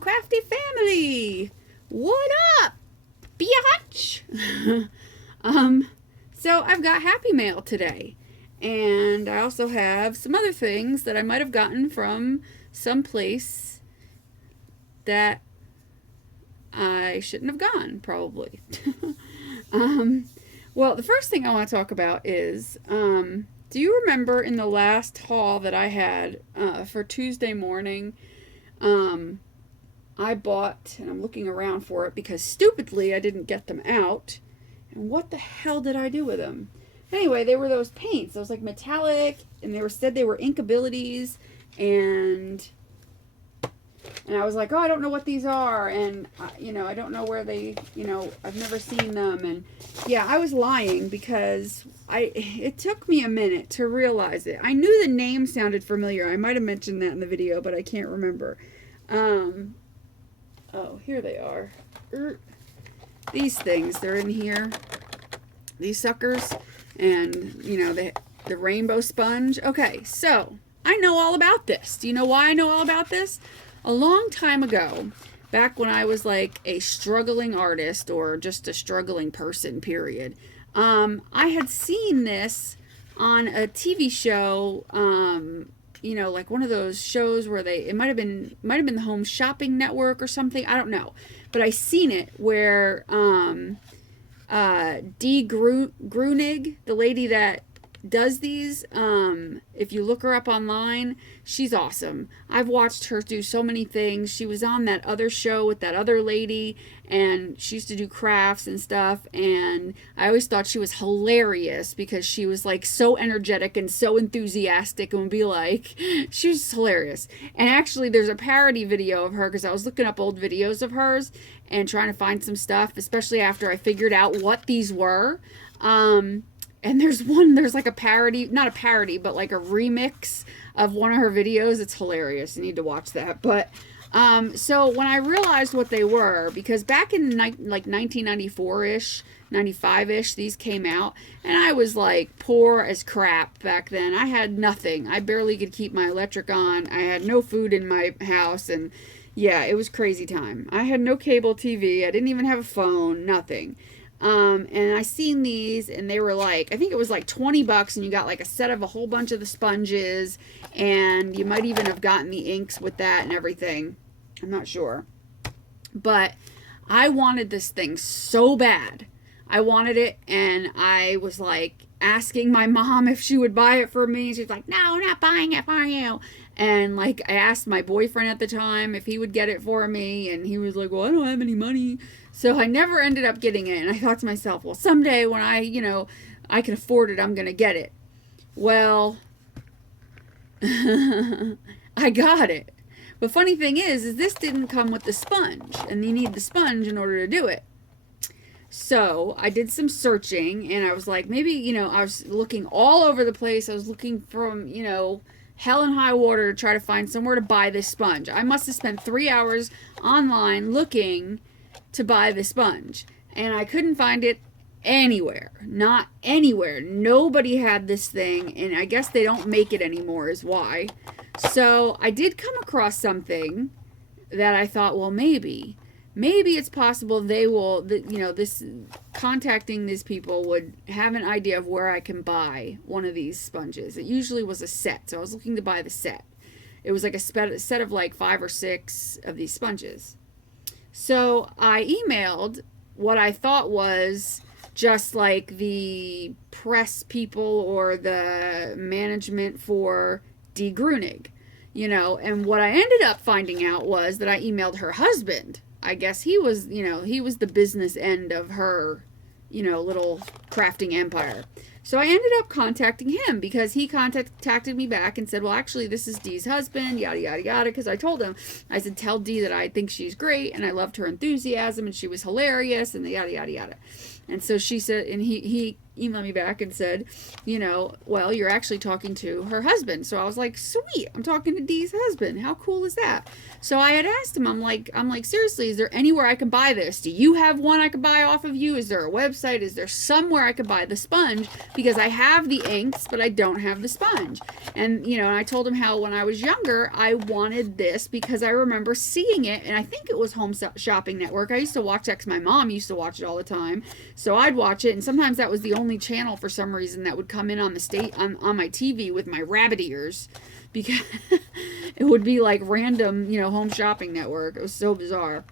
Hello, crafty family. What up, biatch? So I've got Happy Mail today, and I also have some other things that I might have gotten from some place that I shouldn't have gone, probably. Well, the first thing I want to talk about is, do you remember in the last haul that I had for Tuesday morning, I bought, and I'm looking around for it because stupidly I didn't get them out. And what the hell did I do with them? Anyway, they were those paints. Those like metallic, and they were said they were ink abilities, and I was like, oh, I don't know what these are, and I don't know where they, I've never seen them, and yeah, I was lying because it took me a minute to realize it. I knew the name sounded familiar. I might have mentioned that in the video, but I can't remember. Oh, here they are. These things, they're in here. These suckers, and the rainbow sponge. Okay, so I know all about this. Do you know why I know all about this? A long time ago, back when I was like a struggling artist or just a struggling person, period, I had seen this on a TV show, like one of those shows where it might have been the Home Shopping Network or something. I don't know, but I seen it where Dee Grunig, the lady that does these, if you look her up online, she's awesome. I've watched her do so many things. She was on that other show with that other lady, and she used to do crafts and stuff, and I always thought she was hilarious because she was like so energetic and so enthusiastic, and would be like, she was hilarious. And actually there's a parody video of her because I was looking up old videos of hers and trying to find some stuff, especially after I figured out what these were. And there's like a parody, not a parody, but like a remix of one of her videos. It's hilarious. You need to watch that. But, so when I realized what they were, because back in like 1994-ish, 95-ish, these came out, and I was like poor as crap back then. I had nothing. I barely could keep my electric on. I had no food in my house, and yeah, it was crazy time. I had no cable TV. I didn't even have a phone, nothing. And I seen these, and they were like, I think it was like $20, and you got like a set of a whole bunch of the sponges, and you might even have gotten the inks with that and everything. I'm not sure. But I wanted this thing so bad. I wanted it, and I was like asking my mom if she would buy it for me. She's like, no, I'm not buying it for you. And like I asked my boyfriend at the time if he would get it for me, and he was like, well, I don't have any money. So I never ended up getting it, and I thought to myself, well, someday when I can afford it, I'm going to get it. Well, I got it. But funny thing is this didn't come with the sponge, and you need the sponge in order to do it. So I did some searching, and I was like, maybe, I was looking all over the place. I was looking from, hell and high water to try to find somewhere to buy this sponge. I must have spent 3 hours online looking to buy the sponge, and I couldn't find it anywhere. Not anywhere. Nobody had this thing, and I guess they don't make it anymore is why. So I did come across something that I thought, well, maybe it's possible they will, contacting these people would have an idea of where I can buy one of these sponges. It usually was a set, so I was looking to buy the set. It was like a set of like 5 or 6 of these sponges. So I emailed what I thought was just like the press people or the management for Dee Grunig, and what I ended up finding out was that I emailed her husband. I guess he was the business end of her, little crafting empire. So I ended up contacting him because he contacted me back and said, well, actually, this is Dee's husband, yada, yada, yada. Because I told him, I said, tell Dee that I think she's great, and I loved her enthusiasm, and she was hilarious, and yada, yada, yada. And so she said, and he emailed me back and said, well, you're actually talking to her husband. So I was like, sweet, I'm talking to Dee's husband. How cool is that? So I had asked him, I'm like, seriously, is there anywhere I can buy this? Do you have one I could buy off of you? Is there a website? Is there somewhere I could buy the sponge? Because I have the inks, but I don't have the sponge. And, and I told him how when I was younger, I wanted this because I remember seeing it, and I think it was Home Shopping Network. I used to watch that because my mom used to watch it all the time. So I'd watch it, and sometimes that was the only channel for some reason that would come in on on my TV with my rabbit ears, because it would be like random, Home Shopping Network. It was so bizarre.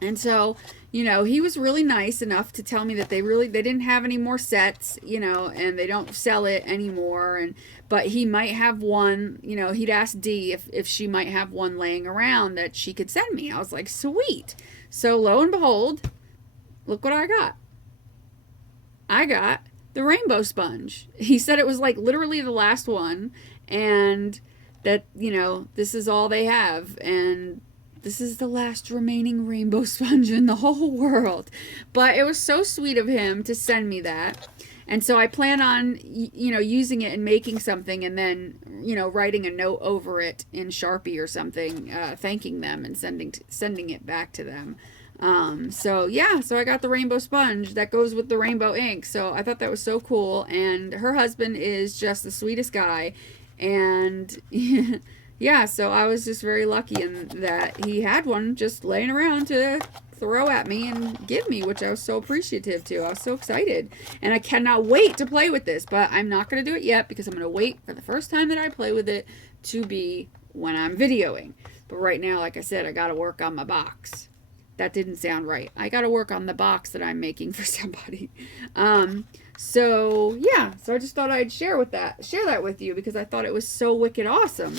And so, he was really nice enough to tell me that they didn't have any more sets, and they don't sell it anymore. But he might have one, he'd asked Dee if she might have one laying around that she could send me. I was like, sweet. So lo and behold, look what I got. I got the rainbow sponge. He said it was like literally the last one, and that, this is all they have, and this is the last remaining rainbow sponge in the whole world. But it was so sweet of him to send me that. And so I plan on, using it and making something, and then, writing a note over it in Sharpie or something, thanking them and sending it back to them. So I got the rainbow sponge that goes with the rainbow ink. So I thought that was so cool. And her husband is just the sweetest guy. And yeah, so I was just very lucky in that he had one just laying around to throw at me and give me, which I was so appreciative to. I was so excited. And I cannot wait to play with this, but I'm not going to do it yet because I'm going to wait for the first time that I play with it to be when I'm videoing. But right now, like I said, I got to work on my box. That didn't sound right. I got to work on the box that I'm making for somebody. So I just thought I'd share that with you because I thought it was so wicked awesome.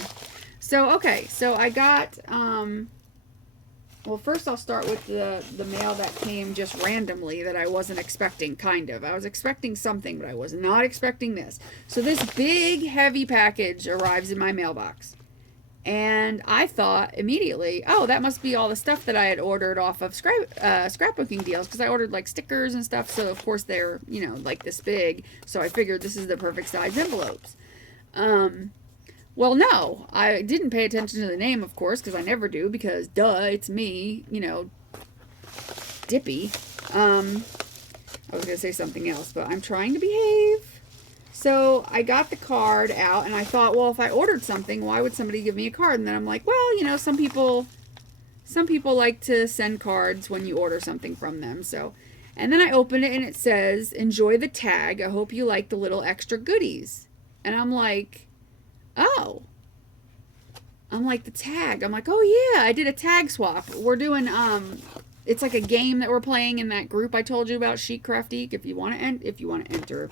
So, okay, so I got, well, first I'll start with the mail that came just randomly that I wasn't expecting, kind of. I was expecting something, but I was not expecting this. So this big, heavy package arrives in my mailbox. And I thought immediately, oh, that must be all the stuff that I had ordered off of scrapbooking deals, because I ordered like stickers and stuff. So of course they're, like this big. So I figured this is the perfect size envelopes. Well, no, I didn't pay attention to the name, of course, because I never do, because duh, it's me, Dippy. I was going to say something else, but I'm trying to behave. So I got the card out, and I thought, well, if I ordered something, why would somebody give me a card? And then I'm like, well, some people like to send cards when you order something from them. So, and then I opened it, and it says, enjoy the tag. I hope you like the little extra goodies. And I'm like, oh. I'm like, the tag. I'm like, oh yeah, I did a tag swap. We're doing, it's like a game that we're playing in that group I told you about, Chic Craftique. If you want to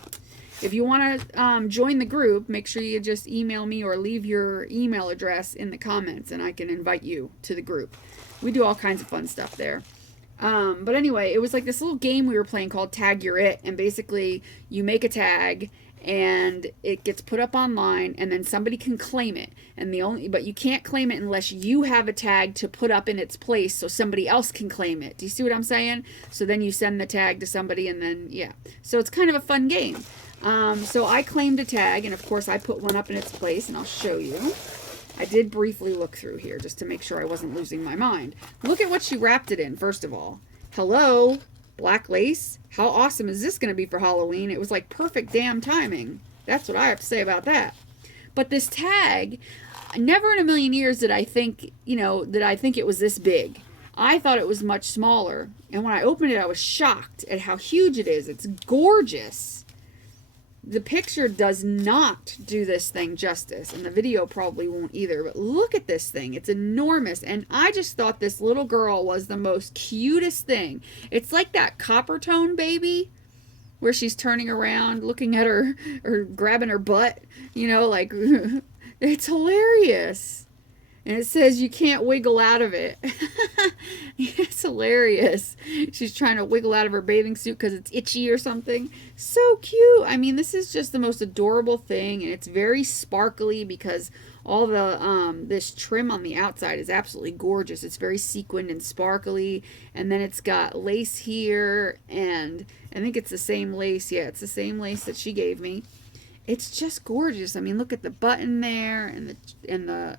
join the group, make sure you just email me or leave your email address in the comments, and I can invite you to the group. We do all kinds of fun stuff there. But anyway, it was like this little game we were playing called Tag Your It, and basically you make a tag and it gets put up online, and then somebody can claim it, but you can't claim it unless you have a tag to put up in its place so somebody else can claim it. Do you see what I'm saying? So then you send the tag to somebody, and then so it's kind of a fun game. So I claimed a tag, and of course I put one up in its place, and I'll show you. I did briefly look through here just to make sure I wasn't losing my mind. Look at what she wrapped it in, first of all. Hello, black lace. How awesome is this going to be for Halloween? It was like perfect damn timing. That's what I have to say about that. But this tag, never in a million years did I think, it was this big. I thought it was much smaller. And when I opened it, I was shocked at how huge it is. It's gorgeous. The picture does not do this thing justice, and the video probably won't either, but look at this thing. It's enormous, and I just thought this little girl was the most cutest thing. It's like that Copper Tone baby where she's turning around, looking at her, or grabbing her butt, like, it's hilarious. And it says you can't wiggle out of it. It's hilarious. She's trying to wiggle out of her bathing suit because it's itchy or something. So cute. I mean, this is just the most adorable thing. And it's very sparkly because all the this trim on the outside is absolutely gorgeous. It's very sequined and sparkly, and then it's got lace here, and I think it's the same lace. Yeah, it's the same lace that she gave me. It's just gorgeous. I mean, look at the button there, and the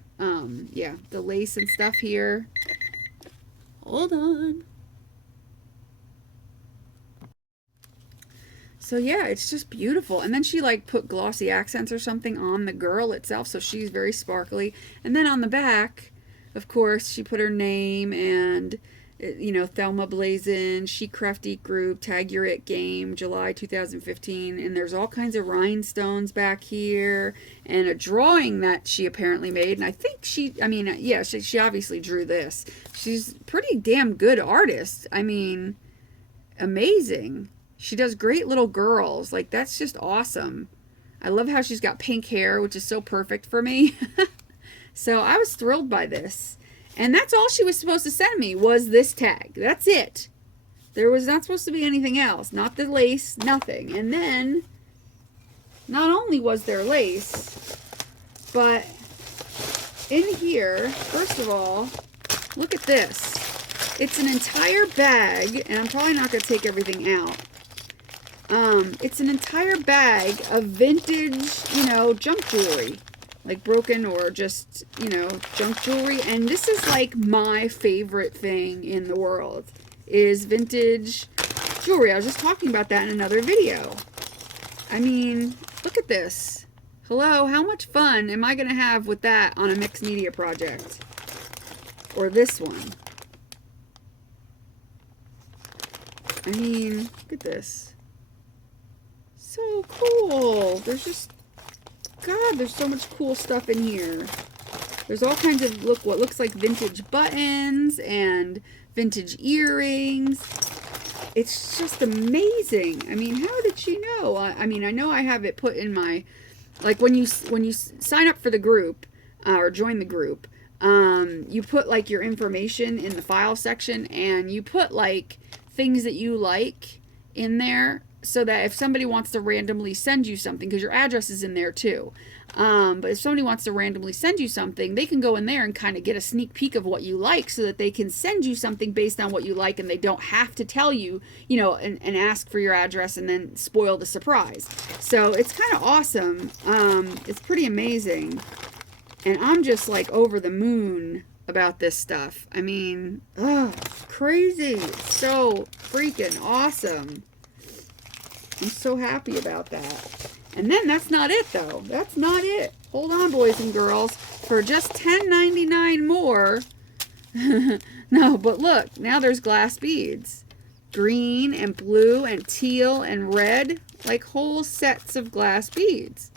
yeah, the lace and stuff here. Hold on. So yeah, it's just beautiful. And then she like put glossy accents or something on the girl itself, so she's very sparkly. And then on the back, of course, she put her name and you know, Thelma Blazin, She Crafty Group, Tag Your It Game, July 2015. And there's all kinds of rhinestones back here and a drawing that she apparently made. And I think I mean, yeah, she obviously drew this. She's pretty damn good artist. I mean, amazing. She does great little girls. Like, that's just awesome. I love how she's got pink hair, which is so perfect for me. So I was thrilled by this. And that's all she was supposed to send me, was this tag. That's it. There was not supposed to be anything else. Not the lace, nothing. And then, not only was there lace, but in here, first of all, look at this. It's an entire bag, and I'm probably not going to take everything out. It's an entire bag of vintage, you know, junk jewelry. Like broken or just, you know, junk jewelry. And this is like my favorite thing in the world, is vintage jewelry. I was just talking about that in another video. I mean, look at this. Hello, how much fun am I going to have with that on a mixed media project? Or this one. I mean, look at this. So cool. There's just, God, there's so much cool stuff in here. There's all kinds of, look, what looks like vintage buttons and vintage earrings. It's just amazing. I mean, how did she know? I mean, I know I have it put in my, like when you sign up for the group or join the group, you put like your information in the file section, and you put like things that you like in there, so that if somebody wants to randomly send you something, because your address is in there too, but if somebody wants to randomly send you something, they can go in there and kind of get a sneak peek of what you like, so that they can send you something based on what you like, and they don't have to tell you, you know, and ask for your address and then spoil the surprise. So it's kind of awesome. It's pretty amazing, and I'm just like over the moon about this stuff. I mean, it's crazy. It's so freaking awesome. I'm so happy about that. And then that's not it, though. That's not it. Hold on, boys and girls. For just $10.99 more. No, but look. Now there's glass beads. Green and blue and teal and red. Like whole sets of glass beads.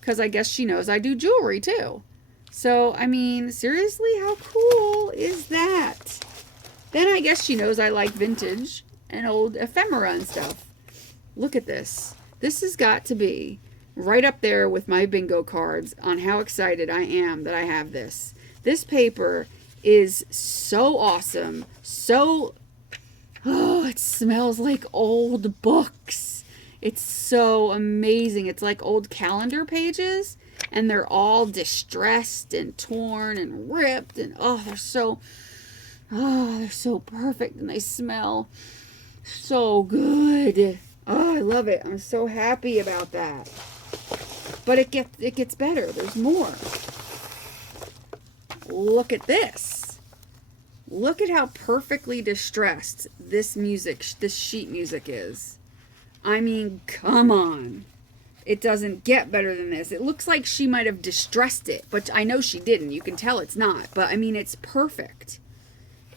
Because I guess she knows I do jewelry, too. So, I mean, seriously, how cool is that? Then I guess she knows I like vintage and old ephemera and stuff. Look at this. This has got to be right up there with my bingo cards on how excited I am that I have this. This paper is so awesome. So, oh, it smells like old books. It's so amazing. It's like old calendar pages, and they're all distressed and torn and ripped, and they're so perfect, and they smell so good. Oh, I love it. I'm so happy about that. But it gets better. There's more. Look at this. Look at how perfectly distressed this sheet music is. I mean, come on. It doesn't get better than this. It looks like she might have distressed it, but I know she didn't. You can tell it's not. But I mean, it's perfect.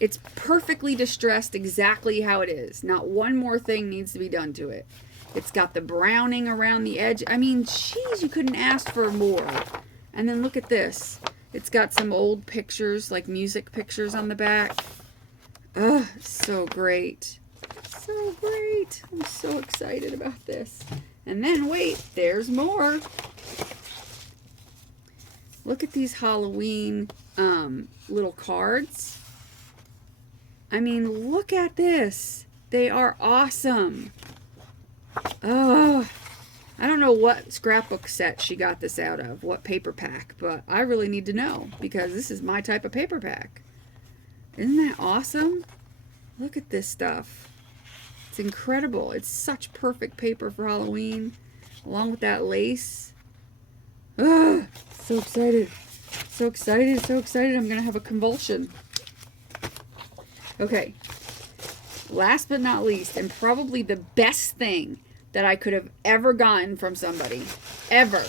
It's perfectly distressed exactly how it is. Not one more thing needs to be done to it. It's got the browning around the edge. I mean, geez, you couldn't ask for more. And then look at this. It's got some old pictures, like music pictures on the back. Oh, so great. So great. I'm so excited about this. And then, wait, there's more. Look at these Halloween little cards. I mean, look at this. They are awesome. Oh, I don't know what scrapbook set she got this out of, what paper pack, but I really need to know because this is my type of paper pack. Isn't that awesome? Look at this stuff. It's incredible. It's such perfect paper for Halloween, along with that lace. Ugh, so excited. So excited, so excited. I'm going to have a convulsion. Okay. Last but not least, and probably the best thing that I could have ever gotten from somebody. Ever.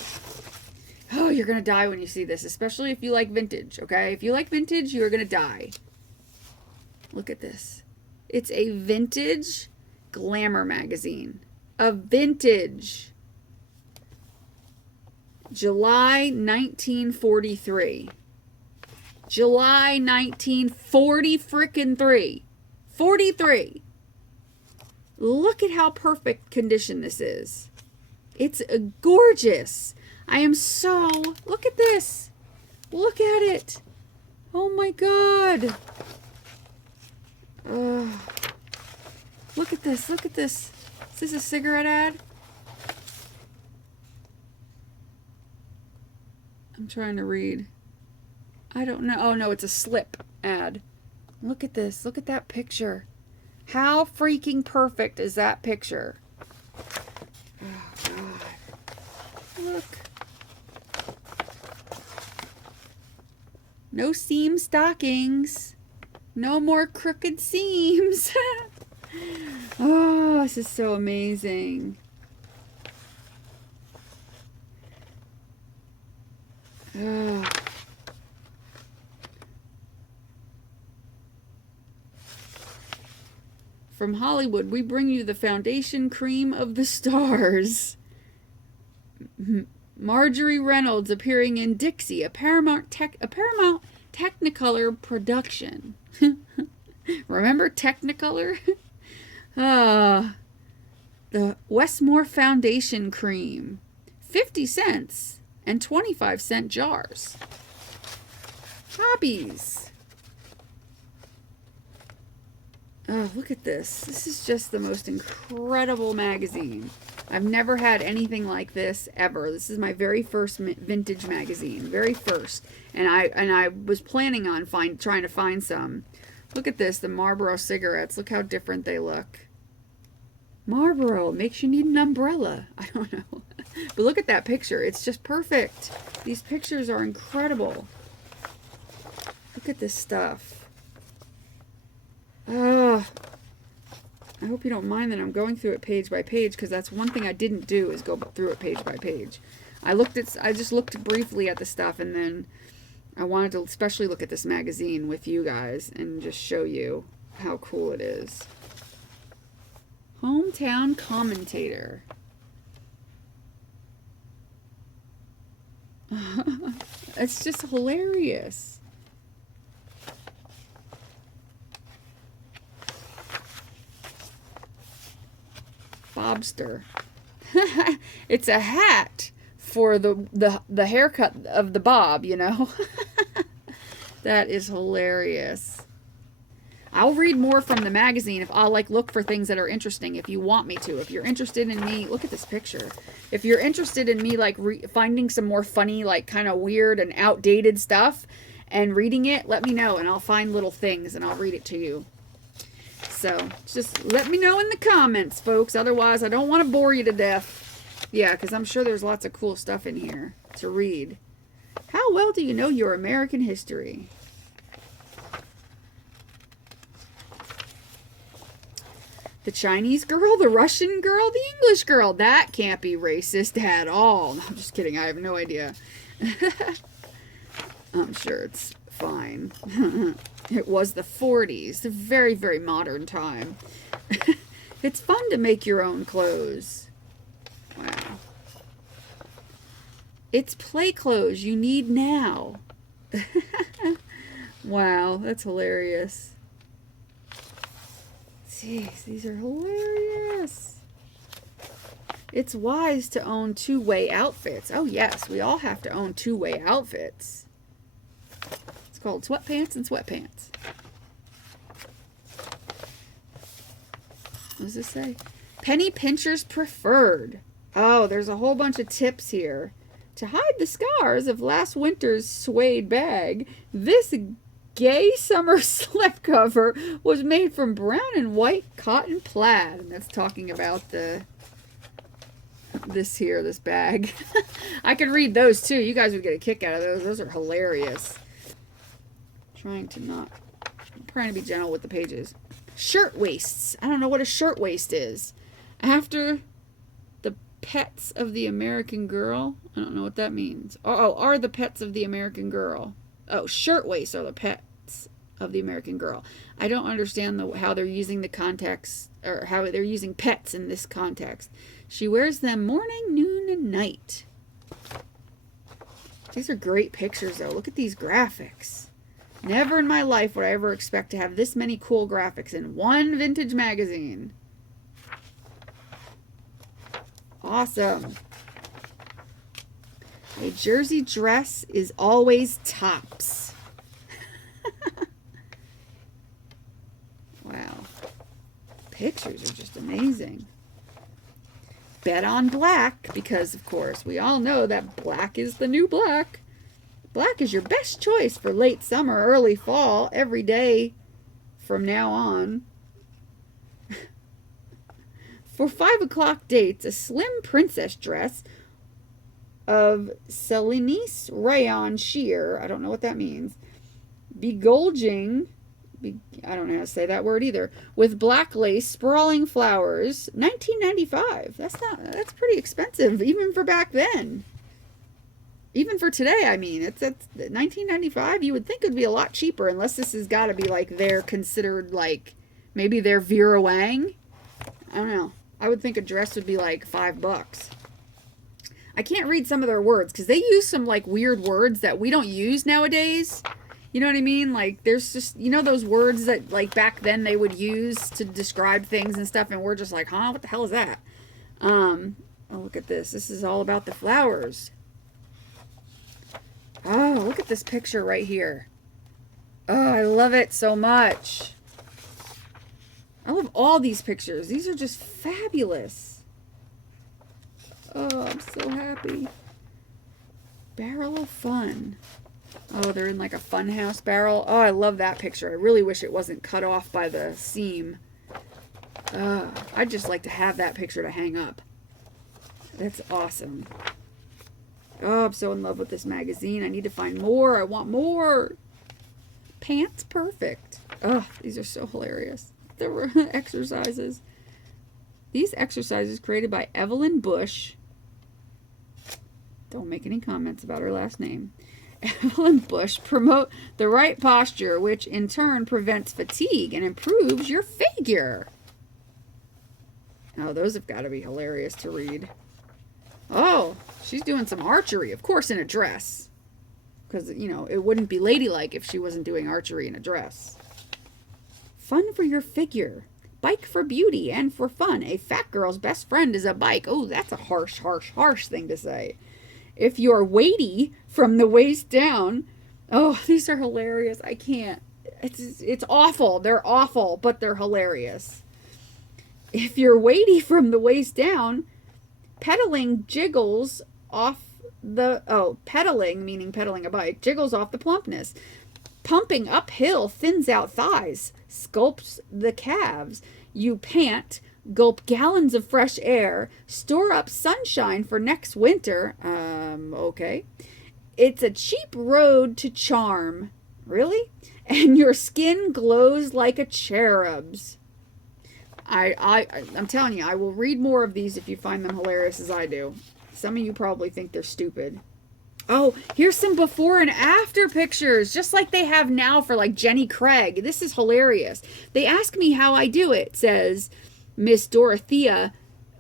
Oh, you're going to die when you see this, especially if you like vintage, okay? If you like vintage, you're going to die. Look at this. It's a vintage glamour magazine. A vintage. July 1943. July 1940 frickin' 3. 43. Look at how perfect condition this is. It's gorgeous. I am so... Look at this. Look at it. Oh my God. Look at this. Look at this. Is this a cigarette ad? I'm trying to read. I don't know. Oh no, it's a slip ad. Look at this. Look at that picture. How freaking perfect is that picture? Oh, God. Look. No seam stockings. No more crooked seams. Oh, this is so amazing. Oh. From Hollywood, we bring you the foundation cream of the stars. Marjorie Reynolds appearing in Dixie, a Paramount Technicolor production. Remember Technicolor? The Westmore Foundation Cream. 50 cents and 25-cent jars. Hobbies. Oh, look at this. This is just the most incredible magazine. I've never had anything like this ever. This is my very first vintage magazine. Very first. And I was planning on trying to find some. Look at this, the Marlboro cigarettes. Look how different they look. Marlboro makes you need an umbrella. I don't know. But look at that picture. It's just perfect. These pictures are incredible. Look at this stuff. I hope you don't mind that I'm going through it page by page, because that's one thing I didn't do, is go through it page by page. I just looked briefly at the stuff, and then I wanted to especially look at this magazine with you guys and just show you how cool it is. Hometown Commentator. It's just hilarious. Bobster. It's a hat for the haircut of the bob, you know. That is hilarious. I'll read more from the magazine if I'll look for things that are interesting if you want me to. If you're interested in me, look at this picture. If you're interested in me finding some more funny, kind of weird and outdated stuff and reading it, let me know and I'll find little things and I'll read it to you. So just let me know in the comments, folks. Otherwise, I don't want to bore you to death. Yeah, because I'm sure there's lots of cool stuff in here to read. How well do you know your American history? The Chinese girl, the Russian girl, the English girl. That can't be racist at all. No, I'm just kidding. I have no idea. I'm sure it's fine. It was the 40s. A very, very modern time. It's fun to make your own clothes. Wow. It's play clothes you need now. Wow, that's hilarious. Jeez, these are hilarious. It's wise to own two-way outfits. Oh yes, we all have to own two-way outfits. It's called sweatpants and sweatpants. What does this say? Penny pinchers preferred. Oh, there's a whole bunch of tips here. To hide the scars of last winter's suede bag, this gay summer slipcover was made from brown and white cotton plaid. And that's talking about this bag. I could read those too. You guys would get a kick out of those. Those are hilarious. I'm trying to be gentle with the pages. Shirt waists. I don't know what a shirt waist is. After the pets of the American girl. I don't know what that means. Oh, are the pets of the American girl. Oh, shirt waists are the pets of the American girl. I don't understand how they're using the context, or how they're using pets in this context. She wears them morning, noon, and night. These are great pictures, though. Look at these graphics. Never in my life would I ever expect to have this many cool graphics in one vintage magazine. Awesome. A jersey dress is always tops. Wow. Pictures are just amazing. Bet on black, because of course we all know that black is the new black. Black is your best choice for late summer, early fall, every day from now on. For 5 o'clock dates, a slim princess dress of Celanese rayon sheer, I don't know what that means, begolging, I don't know how to say that word either, with black lace, sprawling flowers, $19.95. That's pretty expensive, even for back then. Even for today, I mean, it's $19.95. You would think it would be a lot cheaper, unless this has got to be like they're considered like maybe they're Vera Wang. I don't know. I would think a dress would be like $5. I can't read some of their words because they use some like weird words that we don't use nowadays. You know what I mean? Like there's just, you know, those words that like back then they would use to describe things and stuff, and we're just like, huh, what the hell is that? Oh, look at this. This is all about the flowers. Oh, look at this picture right here. Oh, I love it so much. I love all these pictures. These are just fabulous. Oh, I'm so happy. Barrel of Fun. Oh, they're in like a funhouse barrel. Oh, I love that picture. I really wish it wasn't cut off by the seam. I'd just like to have that picture to hang up. That's awesome. Oh, I'm so in love with this magazine. I need to find more. I want more. Pants Perfect. Oh, these are so hilarious. There were exercises. These exercises created by Evelyn Bush. Don't make any comments about her last name. Evelyn Bush promote the right posture, which in turn prevents fatigue and improves your figure. Oh, those have got to be hilarious to read. Oh, she's doing some archery, of course, in a dress. Because, you know, it wouldn't be ladylike if she wasn't doing archery in a dress. Fun for your figure. Bike for beauty and for fun. A fat girl's best friend is a bike. Oh, that's a harsh thing to say. If you're weighty from the waist down. Oh, these are hilarious. I can't. It's awful. They're awful, but they're hilarious. If you're weighty from the waist down, pedaling jiggles off pedaling, meaning pedaling a bike, jiggles off the plumpness. Pumping uphill thins out thighs, sculpts the calves. You pant, gulp gallons of fresh air, store up sunshine for next winter. Okay. It's a cheap road to charm. Really? And your skin glows like a cherub's. I'm telling you, I will read more of these if you find them hilarious as I do. Some of you probably think they're stupid. Oh, here's some before and after pictures, just like they have now for like Jenny Craig. This is hilarious. They ask me how I do it, says Miss Dorothea.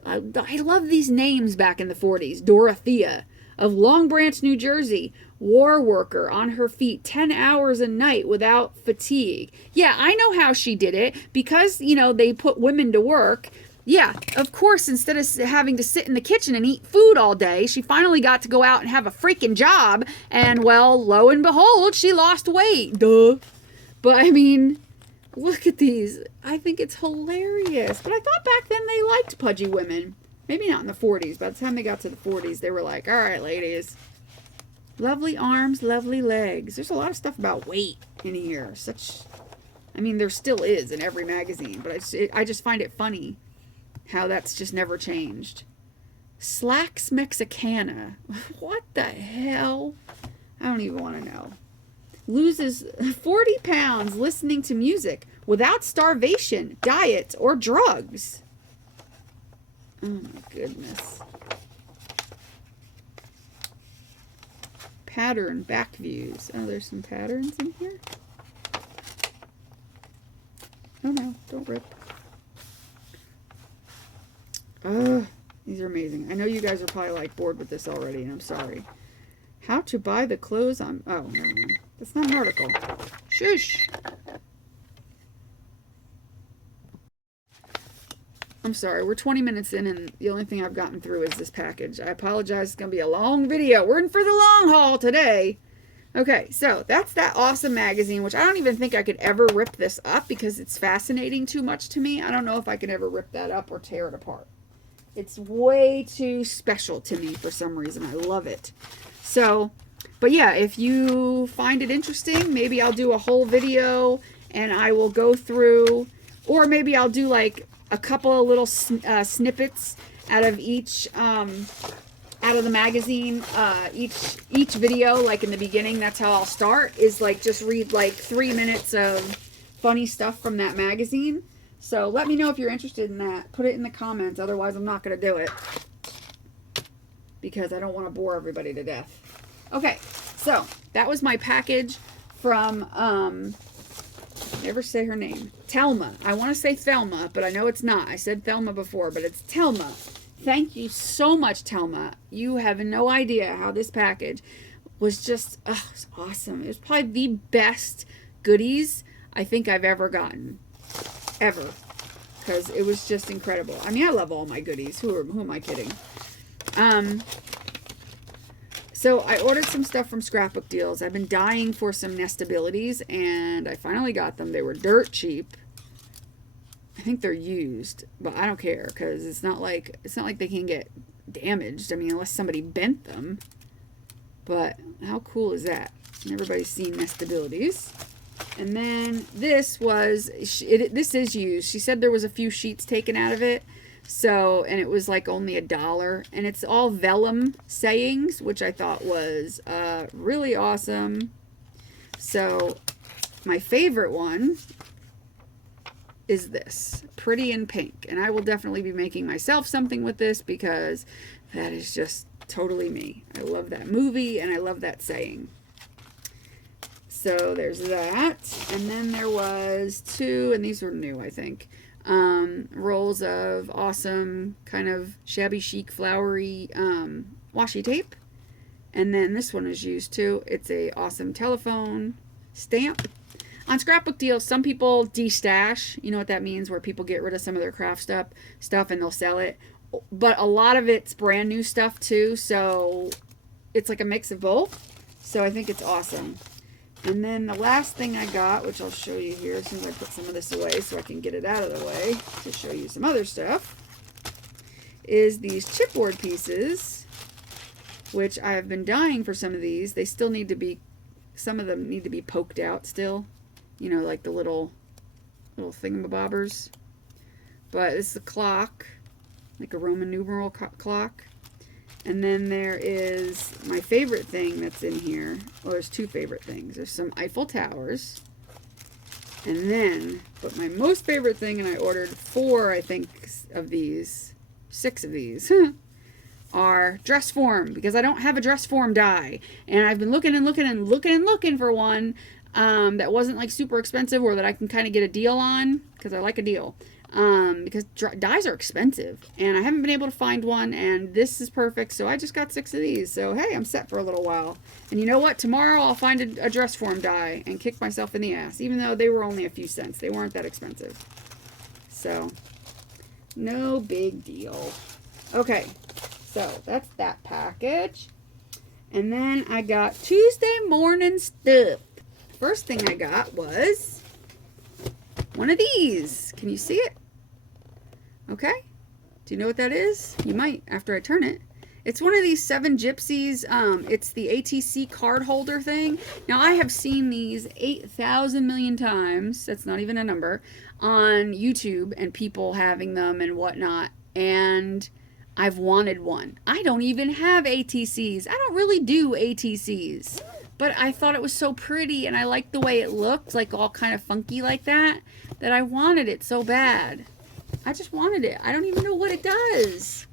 I love these names back in the 40s. Dorothea of Long Branch, New Jersey. War worker on her feet 10 hours a night without fatigue. Yeah, I know how she did it because, you know, they put women to work. Yeah, of course, instead of having to sit in the kitchen and eat food all day, she finally got to go out and have a freaking job. And, well, lo and behold, she lost weight. Duh. But, I mean, look at these. I think it's hilarious. But I thought back then they liked pudgy women. Maybe not in the 40s. By the time they got to the 40s, they were like, all right, ladies. Lovely arms, lovely legs. There's a lot of stuff about weight in here. I mean, there still is in every magazine, but I just find it funny how that's just never changed. Slacks Mexicana. What the hell? I don't even want to know. Loses 40 pounds listening to music without starvation, diet, or drugs. Oh my goodness. Pattern back views. Oh, there's some patterns in here. Oh no, don't rip. These are amazing. I know you guys are probably like bored with this already, and I'm sorry. How to buy the clothes on... Oh, never mind. That's not an article. Shush. I'm sorry. We're 20 minutes in, and the only thing I've gotten through is this package. I apologize. It's going to be a long video. We're in for the long haul today. Okay, so that's that awesome magazine, which I don't even think I could ever rip this up because it's fascinating too much to me. I don't know if I can ever rip that up or tear it apart. It's way too special to me for some reason. I love it. So, but yeah, if you find it interesting, maybe I'll do a whole video and I will go through, or maybe I'll do like a couple of little snippets out of each, out of the magazine, each video, like in the beginning. That's how I'll start, is like just read like 3 minutes of funny stuff from that magazine. So let me know if you're interested in that. Put it in the comments. Otherwise, I'm not going to do it because I don't want to bore everybody to death. Okay, so that was my package from, never say her name, Telma. I want to say Thelma, but I know it's not. I said Thelma before, but it's Telma. Thank you so much, Telma. You have no idea how this package was just it was awesome. It was probably the best goodies I think I've ever gotten. Ever. Because it was just incredible. I mean, I love all my goodies. Who am I kidding? So I ordered some stuff from Scrapbook Deals. I've been dying for some Nestabilities, and I finally got them. They were dirt cheap. I think they're used, but I don't care because it's not like they can get damaged. I mean, unless somebody bent them. But how cool is that? Everybody's seen Nestabilities. And then this is used. She said there was a few sheets taken out of it. So, and it was like only $1. And it's all vellum sayings, which I thought was really awesome. So, my favorite one is this. Pretty in Pink. And I will definitely be making myself something with this because that is just totally me. I love that movie and I love that saying. So there's that. And then there was 2, and these were new, I think, rolls of awesome kind of shabby chic flowery washi tape. And then this one is used too. It's a awesome telephone stamp. On Scrapbook Deals, some people de-stash. You know what that means, where people get rid of some of their craft stuff and they'll sell it. But a lot of it's brand new stuff too, so it's like a mix of both. So I think it's awesome. And then the last thing I got, which I'll show you here as soon as I put some of this away so I can get it out of the way to show you some other stuff, is these chipboard pieces, which I have been dying for some of these. They still need to be, some of them need to be poked out still. You know, like the little thingamabobbers. But it's a clock, like a Roman numeral clock. And then there is my favorite thing that's in here. Well, there's 2 favorite things. There's some Eiffel Towers. And then, but my most favorite thing, and I ordered 4, I think, of these, 6 of these, are dress form, because I don't have a dress form die. And I've been looking and looking and looking and looking for one that wasn't like super expensive, or that I can kind of get a deal on, because I like a deal. Because dyes are expensive, and I haven't been able to find one, and this is perfect, so I just got 6 of these. So hey, I'm set for a little while. And you know what, tomorrow I'll find a dress form die and kick myself in the ass, even though they were only a few cents. They weren't that expensive, so no big deal. Okay, so that's that package. And then I got Tuesday morning stuff. First thing I got was one of these. Can you see it? Okay, Do you know what that is? You might after I turn it. It's one of these 7 Gypsies. It's the ATC card holder thing. Now, I have seen these 8,000 million times, that's not even a number, on YouTube and people having them and whatnot. And I've wanted one. I don't even have ATCs. I don't really do ATCs. But I thought it was so pretty and I liked the way it looked, like all kind of funky like that, that I wanted it so bad. I just wanted it. I don't even know what it does.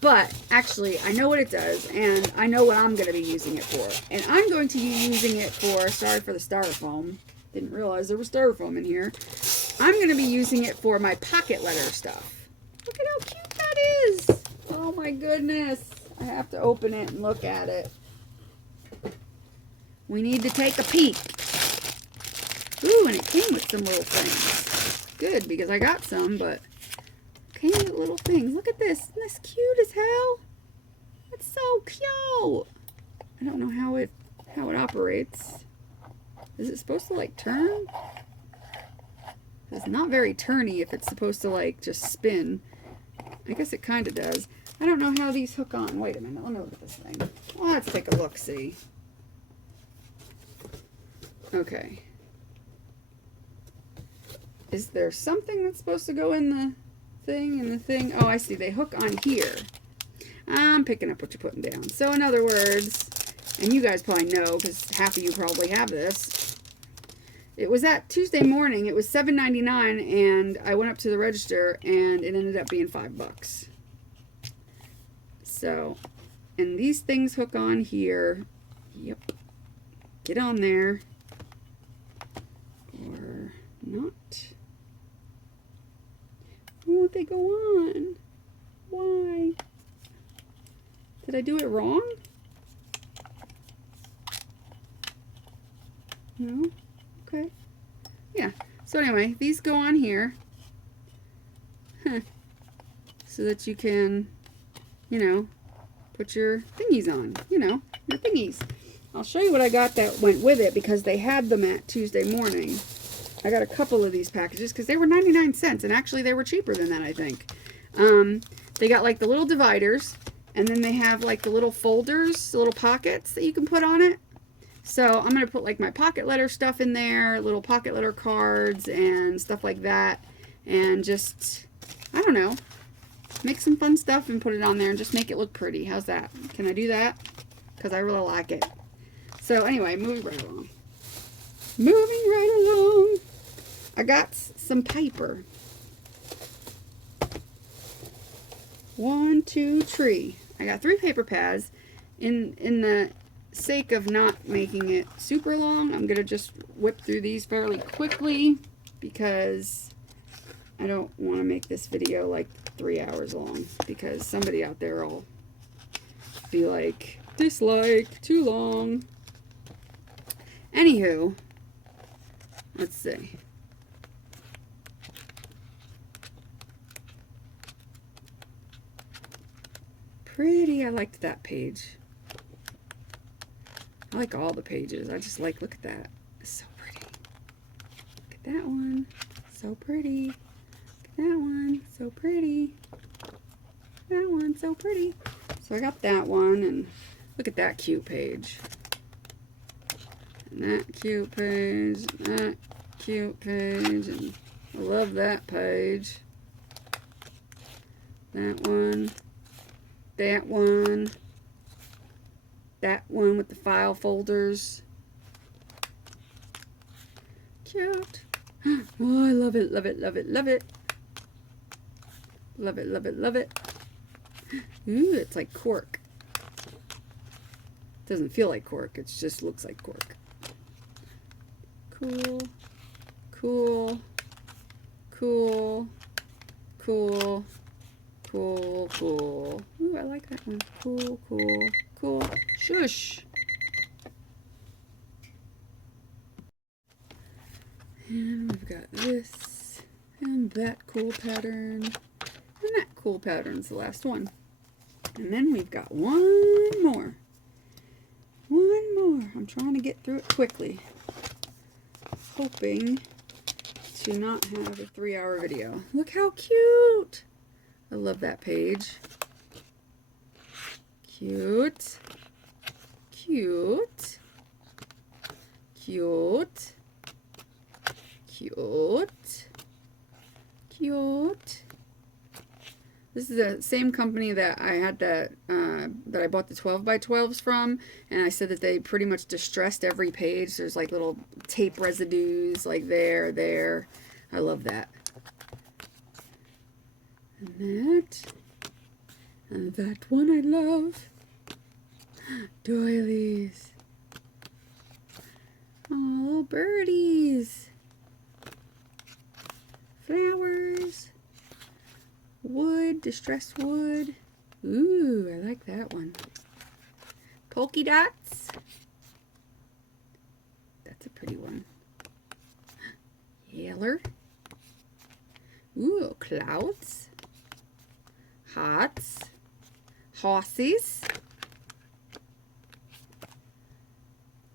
But actually, I know what it does, and I know what I'm going to be using it for. And I'm going to be using it for, sorry for the styrofoam, didn't realize there was styrofoam in here. I'm going to be using it for my pocket letter stuff. Look at how cute that is. Oh my goodness. I have to open it and look at it. We need to take a peek. Ooh, and it came with some little things. Good, because I got some, but came with little things. Look at this. Isn't this cute as hell? That's so cute. I don't know how it operates. Is it supposed to like turn? It's not very turny if it's supposed to like just spin. I guess it kind of does. I don't know how these hook on. Wait a minute. Let me look at this thing. Well, let's take a look, see. Okay. Is there something that's supposed to go in the thing? Oh, I see. They hook on here. I'm picking up what you're putting down. So in other words, and you guys probably know because half of you probably have this. It was that Tuesday morning. It was $7.99, and I went up to the register, and it ended up being $5. So, and these things hook on here. Yep. Get on there. Or not. Why won't they go on? Why? Did I do it wrong? No? Okay. Yeah. So anyway, these go on here. So that you can, you know, put your thingies on. You know, your thingies. I'll show you what I got that went with it because they had them at Tuesday morning. I got a couple of these packages because they were 99 cents, and actually they were cheaper than that, I think. They got like the little dividers, and then they have like the little folders, the little pockets that you can put on it. So I'm going to put like my pocket letter stuff in there, little pocket letter cards and stuff like that, and just, I don't know, make some fun stuff and put it on there and just make it look pretty. How's that? Can I do that? Because I really like it. So anyway, moving right along. Moving right along. I got some paper. 1, 2, 3. I got 3 paper pads. In the sake of not making it super long, I'm going to just whip through these fairly quickly because I don't want to make this video like 3 hours long because somebody out there will be like, dislike, too long. Anywho, let's see. Pretty. I liked that page. I like all the pages. I just like, look at that. It's so pretty. Look at that one. So pretty. Look at that one. So pretty. That one. So pretty. So I got that one, and look at that cute page. And that cute page. And that cute page. And I love that page. That one. That one. That one with the file folders. Cute. Oh, I love it, love it, love it, love it. Love it, love it, love it. Ooh, it's like cork. Doesn't feel like cork, it just looks like cork. Cool. Cool. Cool. Cool. Cool, cool. Ooh, I like that one. Cool, cool, cool. Shush. And we've got this and that cool pattern. And that cool pattern's the last one. And then we've got one more. One more. I'm trying to get through it quickly. Hoping to not have a 3-hour video. Look how cute. I love that page. Cute. Cute. Cute. Cute. Cute. This is the same company that I had that I bought the 12 by 12s from, and I said that they pretty much distressed every page. There's like little tape residues like there. I love that. And that one I love. Doilies. Oh, little birdies. Flowers. Wood, distressed wood. Ooh, I like that one. Polka dots. That's a pretty one. Yeller. Ooh, clouds. Hearts. Horses.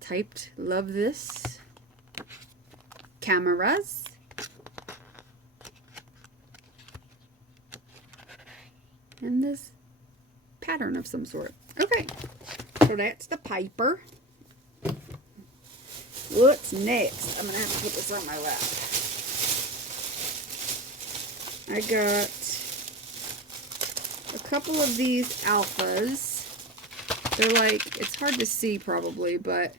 Typed, love this. Cameras. And this pattern of some sort. Okay, so that's the Piper. What's next? I'm going to have to put this on my lap. I got a couple of these alphas. They're like, it's hard to see probably, but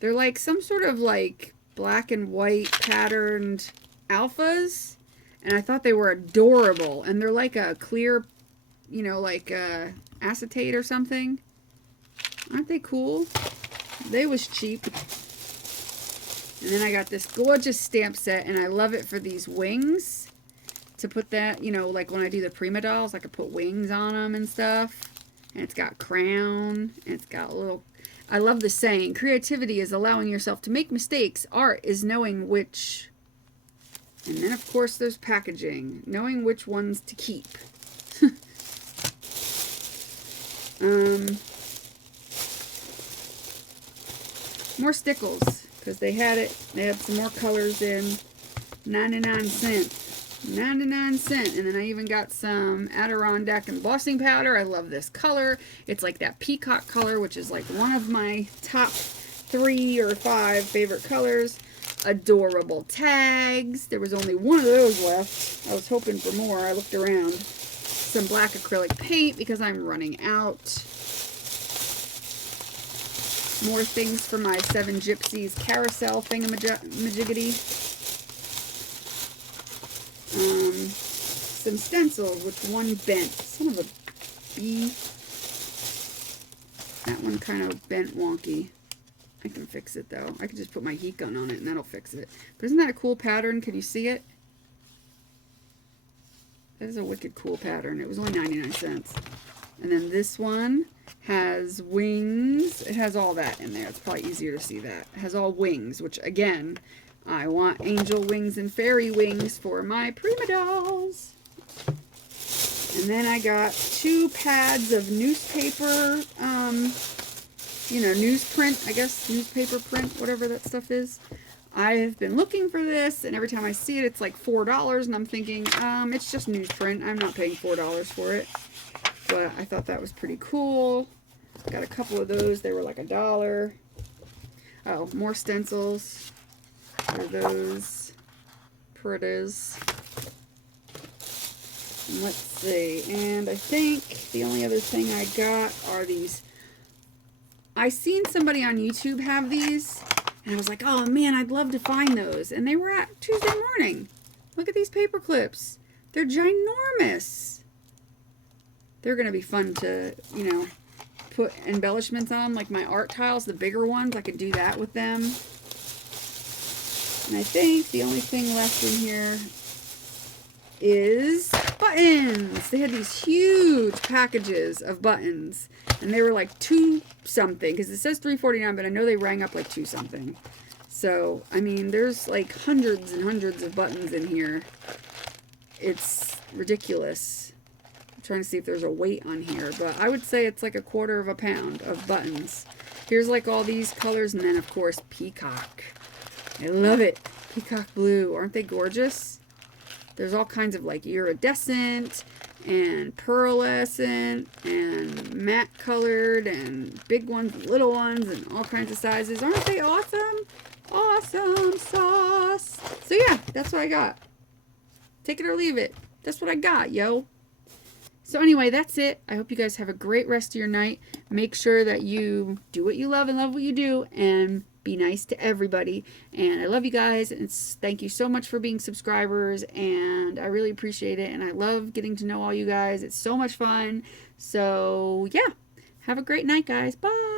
they're like some sort of like black and white patterned alphas. And I thought they were adorable. And they're like a clear, you know, like acetate or something. Aren't they cool? They was cheap. And then I got this gorgeous stamp set, and I love it for these wings. To put that, you know, like when I do the Prima dolls, I could put wings on them and stuff. And it's got crown, and it's got a little... I love the saying, creativity is allowing yourself to make mistakes. Art is knowing which... And then, of course, there's packaging. Knowing which ones to keep. More stickles, because they had some more colors in 99 cents. 99 cents. And then I even got some Adirondack embossing powder. I love this color. It's like that peacock color, which is like one of my top 3 or 5 favorite colors. Adorable tags. There was only one of those left. I was hoping for more. I looked around. Some black acrylic paint because I'm running out. More things for my Seven Gypsies carousel thingamajiggity. Some stencils, which one bent. Son of a bee. That one kind of bent wonky. I can fix it though. I can just put my heat gun on it and that'll fix it. But isn't that a cool pattern? Can you see it? That is a wicked cool pattern. It was only 99 cents. And then this one has wings. It has all that in there. It's probably easier to see that. It has all wings, which again, I want angel wings and fairy wings for my Prima dolls. And then I got 2 pads of newspaper, you know, newsprint, I guess, newspaper print, whatever that stuff is. I have been looking for this, and every time I see it, it's like $4, and I'm thinking, it's just newsprint. I'm not paying $4 for it. But I thought that was pretty cool. Got a couple of those. They were like $1. Oh, more stencils. There are those. Pretties. And let's see. And I think the only other thing I got are these. I seen somebody on YouTube have these. And I was like, oh man, I'd love to find those. And they were at Tuesday morning. Look at these paper clips. They're ginormous. They're going to be fun to, you know, put embellishments on. Like my art tiles, the bigger ones, I could do that with them. And I think the only thing left in here is buttons. They had these huge packages of buttons. And they were like $2 something. Because it says $3.49, but I know they rang up like $2 something. So, I mean, there's like hundreds and hundreds of buttons in here. It's ridiculous. I'm trying to see if there's a weight on here. But I would say it's like 1/4 pound of buttons. Here's like all these colors. And then, of course, peacock. I love it. Peacock blue. Aren't they gorgeous? There's all kinds of like iridescent and pearlescent and matte colored and big ones, little ones, and all kinds of sizes. Aren't they awesome? Awesome sauce. So yeah, that's what I got. Take it or leave it. That's what I got, yo. So anyway, that's it. I hope you guys have a great rest of your night. Make sure that you do what you love and love what you do, and be nice to everybody. And I love you guys, and thank you so much for being subscribers, and I really appreciate it, and I love getting to know all you guys. It's so much fun. So yeah, have a great night, guys. Bye.